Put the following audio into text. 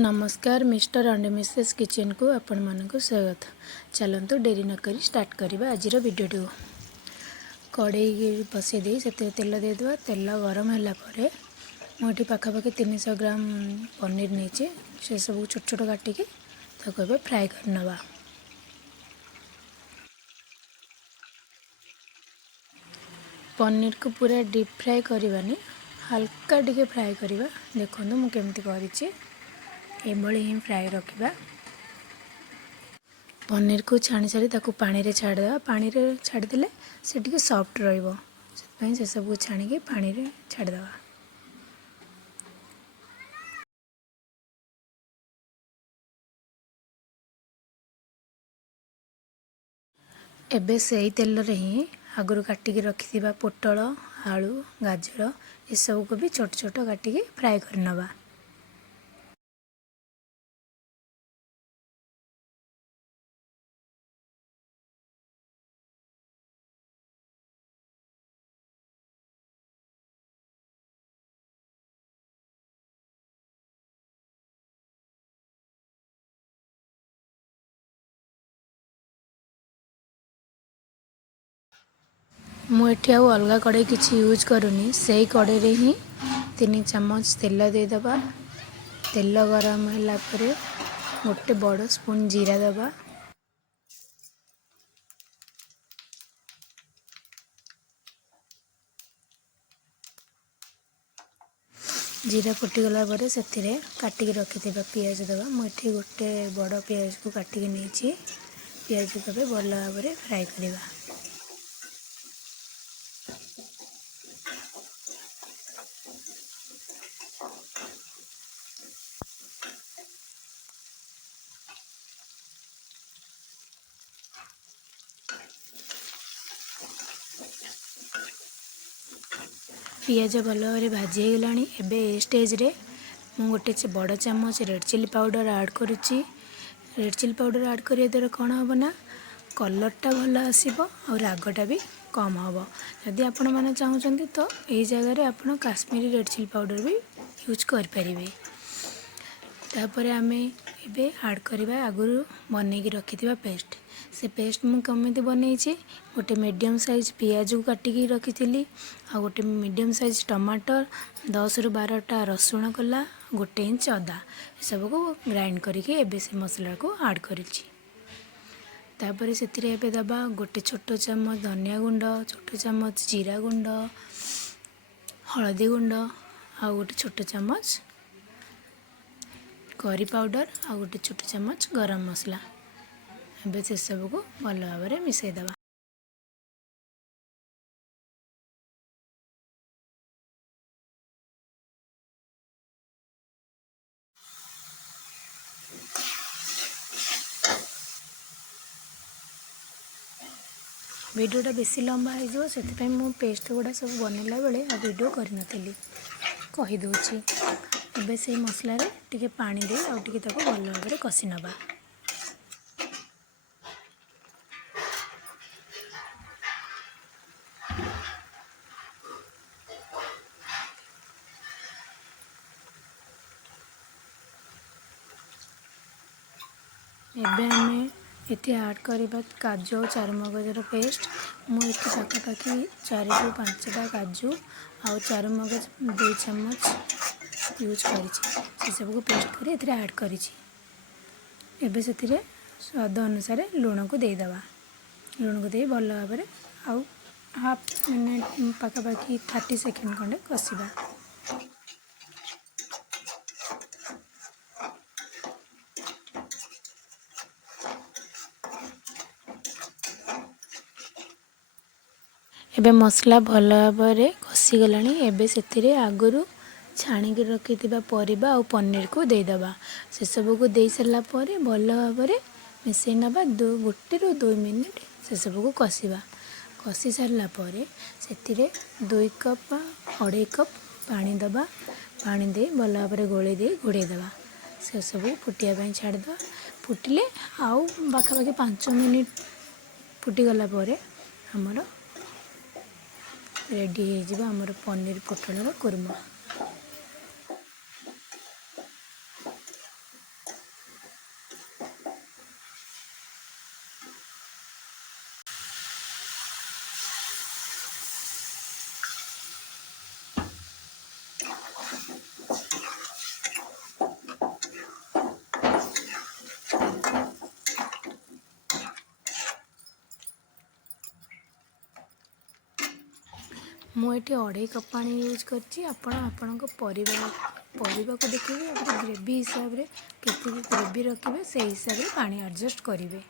नमस्कार mister and Mrs kitchen को आपण मानक स्वागत। चलतु डेरी नक स्टार्ट करवा आज वीडियो। कड़े बसई दे से तेल देदेवा। तेल गरम है मुझे पाखापाखि 300 ग्राम पनीर नहीं से सब छोट छोट काटिकी ताको फ्राए करनवा। पनीर को पूरा डीप फ्राए करवानी, हल्का टिके फ्राए करवा। देखो मुझे कमी ही फ्राए रखा। पनीर को छाणी सारी पानी रे छाड़देवा। पानी रे छाड़देले से टिके सॉफ्ट रहिबो, से सब छाणी के पानी रे छाड़देवा। एबे से ही तेल रे ही आगुरु काटिकी रखिथिबा पोटल, आलू, गाजर ये सब को भी छोट छोट काटिकी फ्राए करनवा। मुझे आउ अलग कड़े किसी यूज करूनी, से कड़े रे ही 3 चम्मच तेल देदेबा। तेल गरम है गोटे बड़ स्पून जीरा दबा। जीरा फुटीगला से काटिकी रखि पियाज दबा। मुझे गोटे बड़ पियाज को काटिकी नहीं, पियाज को भल भाव में फ्राए करवा। पियाज भल भाव भाजी गला। एबे स्टेज रे मु गोटे बड़ चम्मच रेड चिली पाउडर ऐड करुच्ची। रेड चिली पाउडर ऐड करिया द्वारा कौन हम ना कलरटा भल आसब और रागटा भी कम हम। जदि आपण मैंने चाहूँगी तो यही जगह आप काश्मीरी रेड चिली पाउडर भी यूज करें। तापर आम ए ऐड करवा आगुरी बनई रखि पेस्ट। से पेस्ट मु कमी बनई गोटे मीडियम साइज पियाज को काटिकी रखी थी, आ गोटे मीडियम साइज टमाटर, 10 ରୁ 12टा रसुण कला, गोटे इंच अदा सब को ग्राइंड करके एबे से मसला को ऐड करिछि। तापर से दबा गोटे छोट चम्मच धनिया गुंड, छोट चम्मच जीरा गुंड, हलदी गुंड, आ गोटे छोट चम्मच करी पाउडर, आ गोटे छोट चम्मच गरम मसला। एबे से सब को भल भाव में मिसई दबा। वीडियोटा बेसी लंबा हो से पेस्ट गुड़ा सब बनला बेले आ वीडियो करनली कहीदे। एबे से मसला रे टिके पानी दे आ टिके ताको भल भाव में कषि नबा। एबे हमें इतने ऐड करवा काजू और चारुमगजर पेस्ट। मुझे पाखापाखि 4 ରୁ 5टा काजू आ चारुमगज 2 चम्मच यूज कर सबको पेस्ट कर ऐड कर। एबे से स्वाद अनुसार लुण को देदेवा। लुण को दे भल भाव में आउ हाफ मिनिट पाखापाखि 30 सेकेंड खंडे कषा। एबे मसला भल भाव में कषिगला। एबे से आगुरु छाणिकी रखि परिबा और पनीर को देदेवा। से सब को दे सारा भल भाव में मिसई नबा। 1 ରୁ 2 मिनिट से सब को कषिबा। कषि सारापर से 2 कप 2.5 कप पानी दबा। पानी दे भल भाव में गोले दे घोड़े देवा। से सब फुटिया छाड़देवा। फुटिले आउ पाखापाखि 5 मिनिट फुटीगला आमर रेडी हो आमर पनीर पोटल कुरमा। ମୁଁ ଏଠି 2.5 କପ୍ ପାଣି ୟୁଜ୍ କରିଛି। ଆପଣ ଆପଣଙ୍କ ପରିବାକୁ ଦେଖିବେ, ଗ୍ରେଭି ହିସାବରେ କେତିକି ଗ୍ରେଭି ରଖିବେ ସେଇ ହିସାବରେ ପାଣି ଆଡ଼ଜଷ୍ଟ କରିବେ।